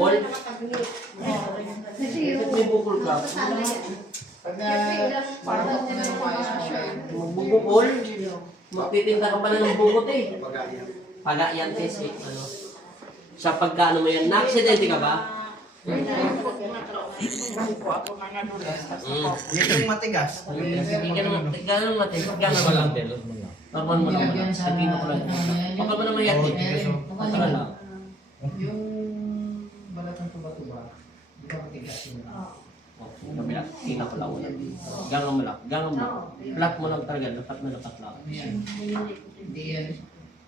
bukol. May bukol ka. Magbubukol. Magtitinda ka pala ng bukot eh. Paga yan kasi, ano. Sa pagkaano mo yan, na-aksidente ka ba? Ito yung matigas. Hindi ka naman matigas. Gano'n mo lang. Normal mo lang. Hindi mo lang. Baka mo naman yan eh. Patara lang. Yung balatang tuba-tuba, di ba matigas yun? Kabila, tina ko lang. Gano'n mo lang. Gano'n mo lang. Flat mo lang talaga. Lapat na lapat lang. Ano yan? Hindi yan.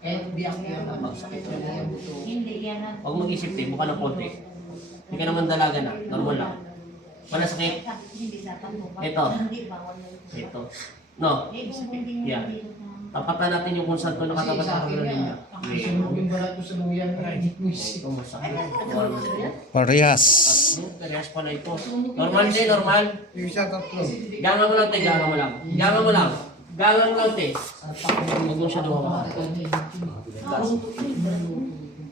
Hindi ako yan. Magsakit Hindi yan buto. Hindi yan. Huwag mag-isip eh. Mukha ng konti. Hindi ka naman dalaga na. Normal lang. Wala sakit. Hindi dapat po. Ito. Hindi bawal yun. Ito. No. Eh, kung hindi Yan. hindi. Tapatan natin yung kung saan ito nakatapat Sa sa akin ulo yan. niya. Sunugin balat ko sa luyan. Hindi ko isip. Ito masakit. Parehas. Parehas pala ito. Normal din, normal. Yung isa tatlo. Ganga mo lang, te. Ganga mo lang. Ganga mo lang. Ganga mo lang, te. Huwag mo siya dumawa.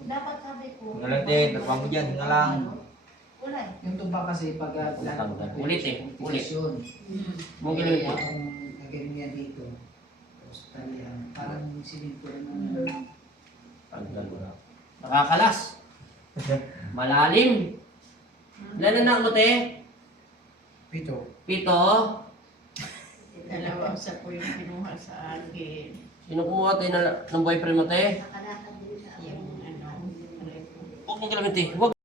Dapat sabi ko. Galante, nagpa mo dyan, nga lang. Wala eh. Yung tuba kasi pag Ulit eh. Ulit. Yun. Mong gawin ito. Kung lagay mo yan dito. Tapos talihan. Parang sininto na. Tanggal mo lang. Nakakalas. Malalim. Ilan na anak mo, te? Pito. Pito. Dalawa sa po yung kinuha sa akin. Sino kumuha tayo ng boyfriend mo, te? Nakalakad din sa Yung ano, Huwag mong galamin, te. Huwag.